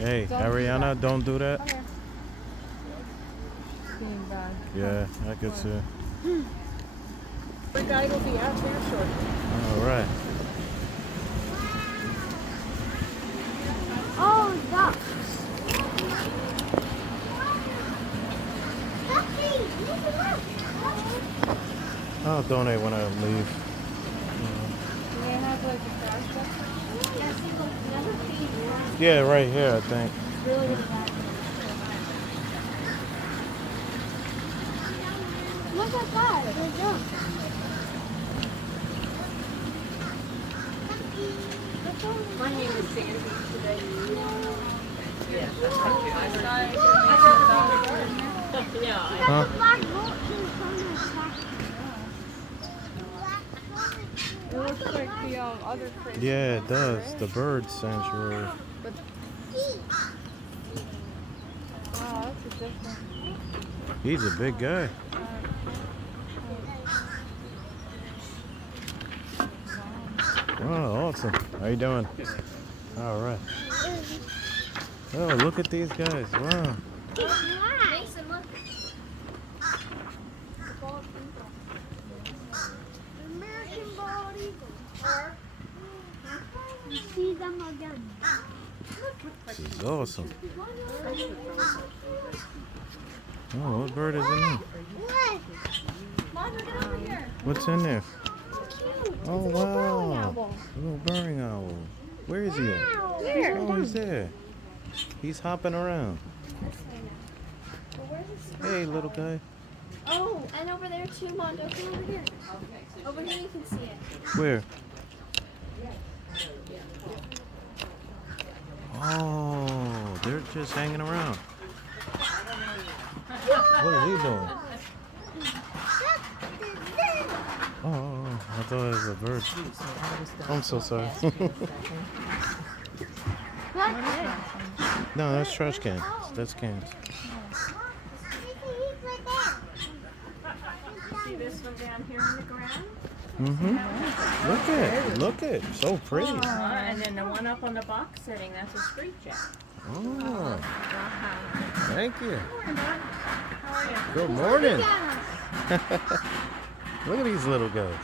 Hey, Ariana, don't do that. Come here. Being bad. Yeah, I could see. The guide will be out there shortly. All right. Oh, ducks. I'll donate when I leave. Do they have like a trash box? Yeah, right here, I think. Really bad. Look at that. They're ducks. My name is Sandy today. Yeah, that's Huh? Black boat came from the back. It looks like the other place. Yeah, it does. The bird sanctuary. But wow, that's a different. He's a big guy. Oh, awesome. How you doing? All right. Oh, look at these guys. Wow. Mason, look. American bald eagle. You see them again. This is awesome. Oh, what bird is in there? Look. Mom, look at over here. What's in there? Cute. Oh, wow. A little burrowing owl. Where is he at? There. Oh, he's there. He's hopping around. Hey, little guy. Oh, and over there too, Mondo. Come over here. Over here you can see it. Where? Oh, they're just hanging around. What is he doing? Oh, I thought it was a bird. I'm so sorry. What? No, that's trash cans. That's cans. See this one down here on the ground? Mm-hmm. Look at, so pretty. And then the one up on the box setting, that's a street jack. Oh, thank you. How are you? Good morning. Look at these little guys.